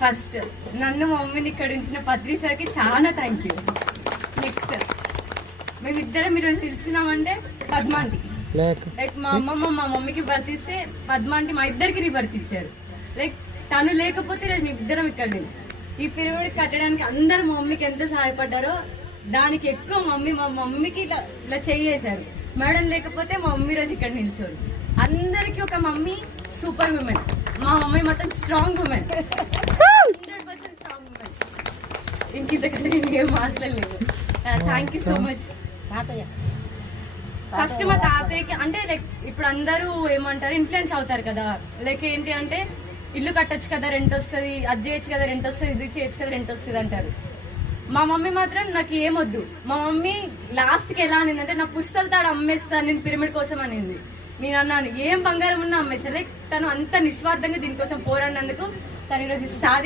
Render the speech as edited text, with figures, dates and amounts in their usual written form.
First నన్ను మా మమ్మీని ఇక్కడ ఉంచిన పత్రి సార్కి చాలా థ్యాంక్ యూ. నెక్స్ట్ మేమిద్దరం మీరు పిలిచినామంటే పద్మాంటి, లైక్ మా అమ్మమ్మ మా మమ్మీకి బర్త్ ఇస్తే పద్మాంటి మా ఇద్దరికి రిబర్త్ ఇచ్చారు. లైక్ తను లేకపోతే మేము ఇద్దరం ఇక్కడ లేదు. ఈ పిరమిడ్ కట్టడానికి అందరు మా మమ్మీకి ఎంత సహాయపడ్డారో దానికి ఎక్కువ మా మమ్మీకి ఇలా చేయేశారు. మేడం లేకపోతే మా మమ్మీ రోజు ఇక్కడ నిల్చోరు. అందరికి ఒక మమ్మీ సూపర్ ఉమెన్, మా మమ్మీ మొత్తం స్ట్రాంగ్ ఉమెన్, 100% స్ట్రాంగ్ ఉమెన్. ఇంకంతకంటే నేను ఏం మాట్లాడలేదు. Thank you so much. First మా తాతయ్యకి అంటే లైక్ ఇప్పుడు అందరూ ఏమంటారు ఇన్ఫ్లుయెన్స్ అవుతారు కదా, లైక్ ఏంటి అంటే ఇల్లు కట్టొచ్చు కదా రెంట్ వస్తుంది, అది చేయొచ్చు కదా రెంట్ వస్తుంది, ఇది చేయొచ్చు కదా రెంట్ వస్తుంది అంటారు. మా మమ్మీ మాత్రం నాకు ఏమొద్దు. మా మమ్మీ లాస్ట్కి ఎలా అనిందంటే నా పుస్తకాలు తాడు అమ్మేస్తాను నేను పిరమిడ్ కోసం అనింది. నేను అన్నాను ఏం బంగారం ఉన్నా అమ్మేసా. లైక్ తను అంత నిస్వార్థంగా దీనికోసం పోరాడినందుకు తను ఈరోజు సాధి